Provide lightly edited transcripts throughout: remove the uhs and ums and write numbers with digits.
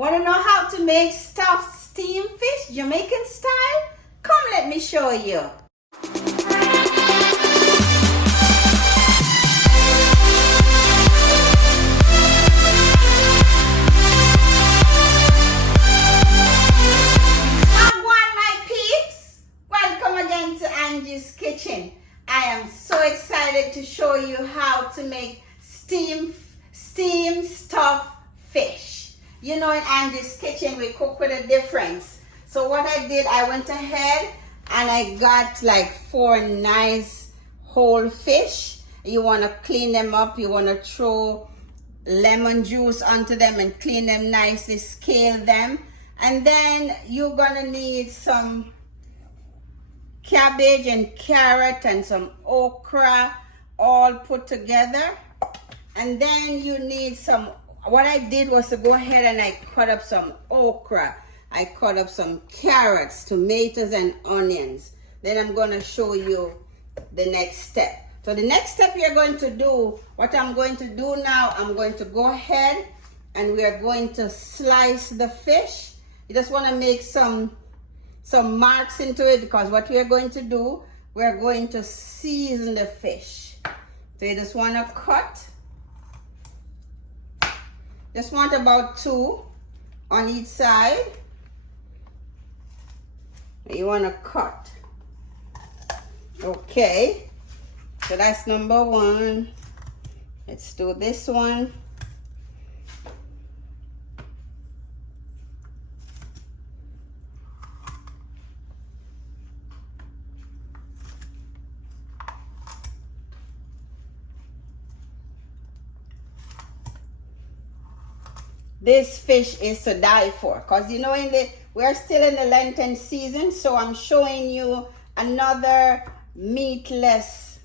Want to know how to make stuffed steamed fish, Jamaican style? Come, let me show you. My peeps, welcome again to Angie's Kitchen. I am so excited to show you how to make steamed stuffed fish. You know, in Angie's Kitchen, we cook with a difference. So what I did, I went ahead and I got like 4 nice whole fish. You want to clean them up. You want to throw lemon juice onto them and clean them nicely, scale them. And then you're going to need some cabbage and carrot and some okra all put together. And then you need some, what I did was to go ahead and I cut up some okra. I cut up some carrots, tomatoes, and onions. Then I'm going to show you the next step. So the next step you're going to do, what I'm going to do now, I'm going to go ahead and we are going to slice the fish. You just want to make some marks into it, because what we are going to do, we're going to season the fish. So you just want to cut. Just want about 2 on each side. You want to cut. Okay. So that's number 1. Let's do this one. This fish is to die for, because you know we're still in the Lenten season, so I'm showing you another meatless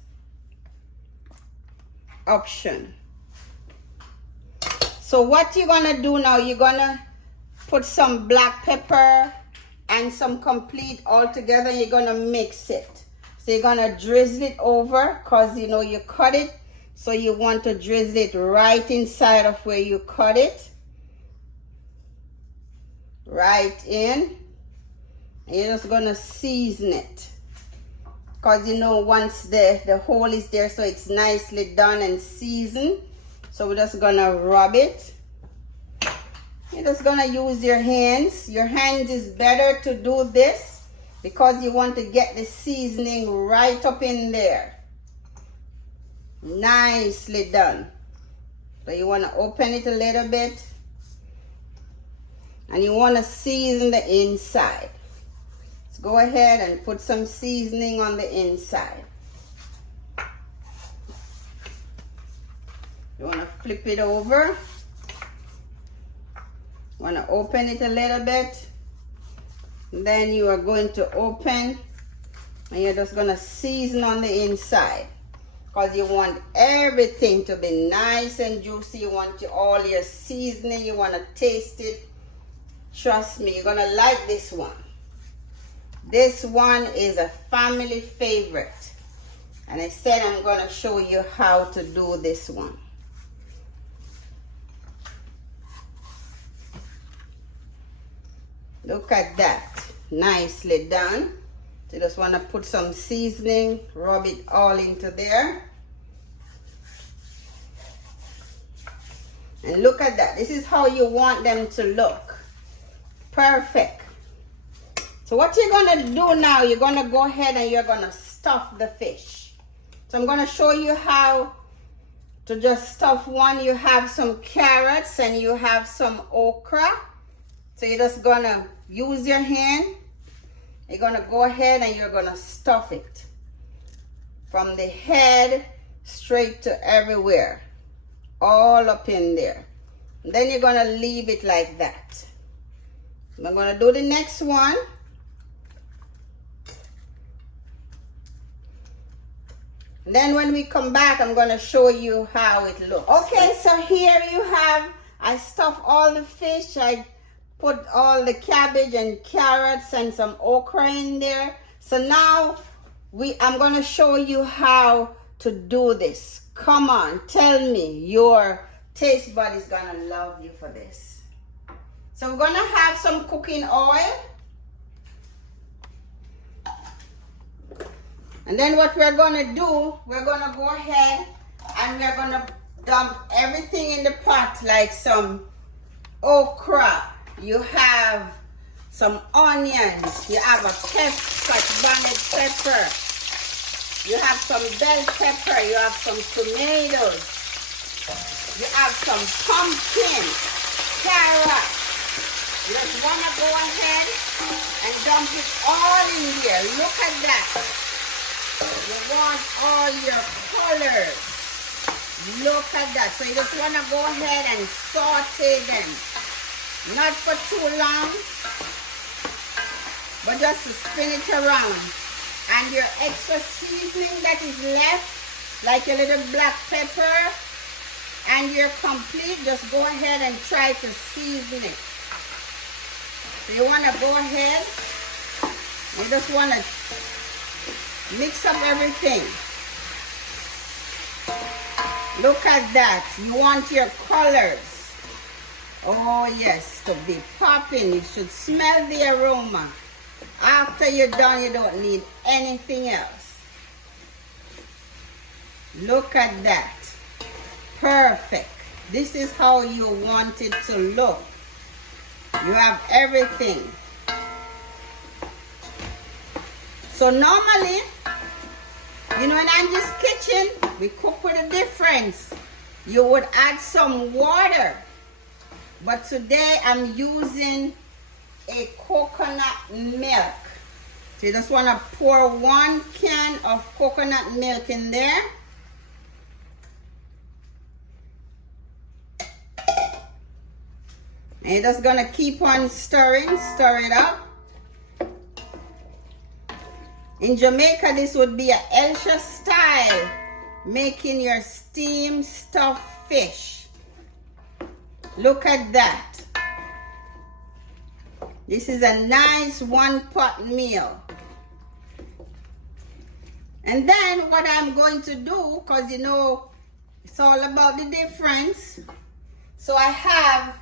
option. So what you're gonna do now, you're gonna put some black pepper and some complete all together. You're gonna mix it. So you're gonna drizzle it over, because you know you cut it, so you want to drizzle it right inside of where you cut it. Right in. And you're just gonna season it, because you know once the hole is there, so it's nicely done and seasoned. So we're just gonna rub it. You're just gonna use your hands. Your hands is better to do this, because you want to get the seasoning right up in there. Nicely done. So you want to open it a little bit. And you want to season the inside. Let's go ahead and put some seasoning on the inside. You want to flip it over. You want to open it a little bit. And then you are going to open, and you're just going to season on the inside, because you want everything to be nice and juicy. You want all your seasoning. You want to taste it. Trust me, you're gonna like this one. This one is a family favorite. And I said I'm gonna show you how to do this one. Look at that. Nicely done. So you just wanna put some seasoning, rub it all into there. And look at that. This is how you want them to look. Perfect. So what you're going to do now, you're going to go ahead and you're going to stuff the fish. So I'm going to show you how to just stuff one. You have some carrots and you have some okra. So you're just going to use your hand. You're going to go ahead and you're going to stuff it from the head straight to everywhere, all up in there. And then you're going to leave it like that. I'm going to do the next one. And then when we come back, I'm going to show you how it looks. Okay, so here you have, I stuffed all the fish. I put all the cabbage and carrots and some okra in there. So now I'm going to show you how to do this. Come on, tell me, your taste bud is going to love you for this. So we're gonna have some cooking oil. And then what we're gonna do, we're gonna go ahead and we're gonna dump everything in the pot, like some okra, you have some onions, you have a scotch bonnet pepper, you have some bell pepper, you have some tomatoes, you have some pumpkin, carrot. You just want to go ahead and dump it all in here. Look at that. You want all your colors. Look at that. So you just want to go ahead and saute them. Not for too long, but just to spin it around. And your extra seasoning that is left, like a little black pepper, and you're complete, just go ahead and try to season it. So you want to go ahead, you just want to mix up everything. Look at that. You want your colors. Oh yes, to be popping. You should smell the aroma. After you're done, you don't need anything else. Look at that. Perfect. This is how you want it to look. You have everything. So normally, you know, in Angie's kitchen, we cook with a difference. You would add some water. But today I'm using a coconut milk. So you just want to pour 1 can of coconut milk in there. And you're just going to keep on stirring, stir it up. In Jamaica, this would be a Elsha style, making your steamed stuffed fish. Look at that. This is a nice 1-pot meal. And then what I'm going to do, because you know, it's all about the difference. So I have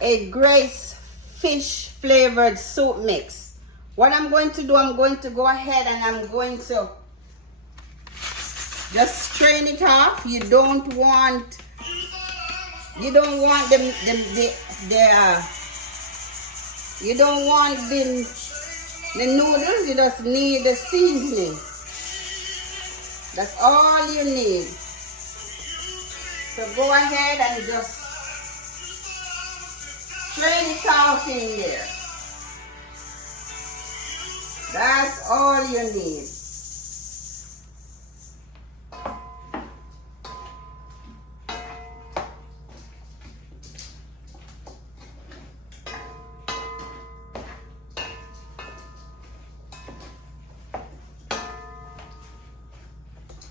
a Grace fish flavored soup mix. What I'm going to do, I'm going to go ahead and I'm going to just strain it off. You don't want the noodles. You just need the seasoning. That's all you need. So go ahead and just strain it off in there. That's all you need.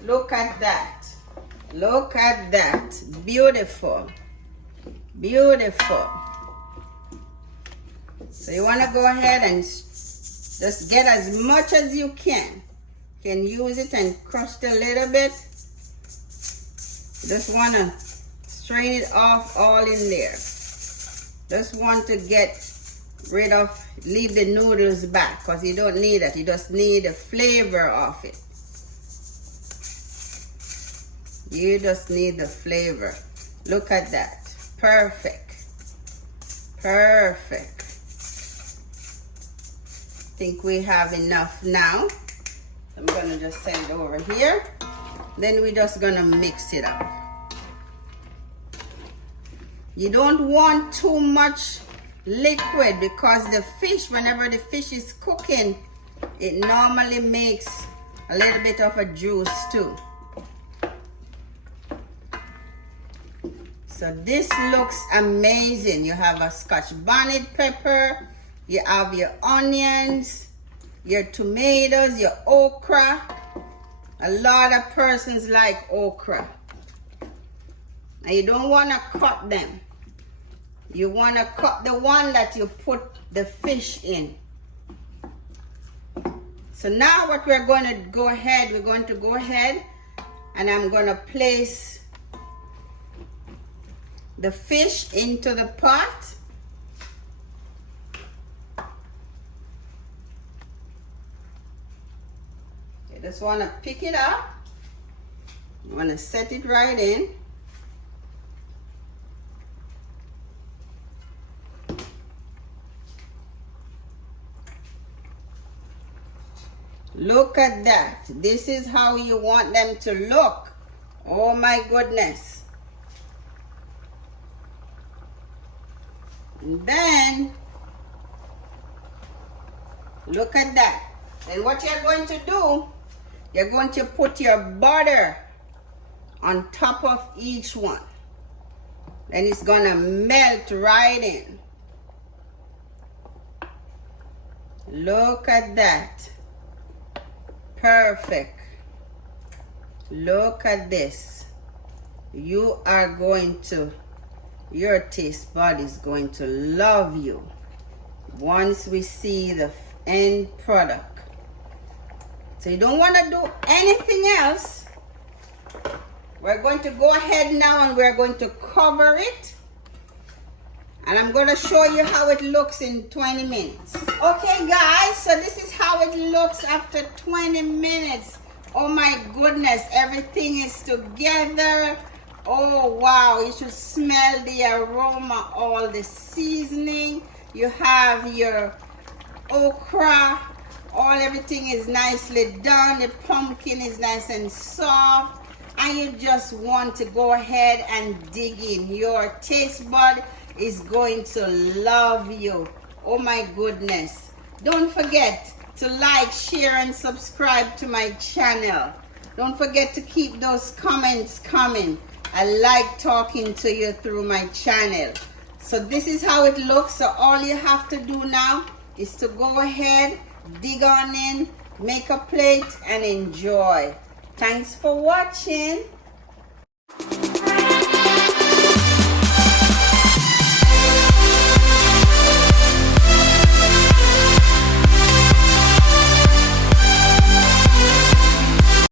Look at that. Look at that. Beautiful. Beautiful. So you want to go ahead and just get as much as you can. You can use it and crush it a little bit. Just want to strain it off all in there. Just want to get rid of, leave the noodles back, because you don't need it. You just need the flavor of it. You just need the flavor. Look at that. Perfect. Perfect. I think we have enough now. I'm going to just send it over here. Then we're just going to mix it up. You don't want too much liquid, because the fish, whenever the fish is cooking, it normally makes a little bit of a juice too. So this looks amazing. You have a Scotch bonnet pepper, you have your onions, your tomatoes, your okra. A lot of persons like okra. And you don't want to cut them. You want to cut the one that you put the fish in. So now what we're going to go ahead, and I'm going to place the fish into the pot. You just want to pick it up. You want to set it right in. Look at that. This is how you want them to look. Oh my goodness. And then, look at that. Then what you're going to do, you're going to put your butter on top of each one. Then it's gonna melt right in. Look at that. Perfect. Look at this. You are going to, your taste bud is going to love you once we see the end product. So you don't want to do anything else. We're going to go ahead now and we're going to cover it. And I'm going to show you how it looks in 20 minutes. Okay guys, so this is how it looks after 20 minutes. Oh my goodness, everything is together. Oh wow, you should smell the aroma, all the seasoning. You have your okra, everything is nicely done. The pumpkin is nice and soft. And you just want to go ahead and dig in. Your taste bud is going to love you. Oh my goodness. Don't forget to like, share, and subscribe to my channel. Don't forget to keep those comments coming. I like talking to you through my channel. So this is how it looks. So all you have to do now is to go ahead, dig on in, make a plate, and enjoy. Thanks for watching.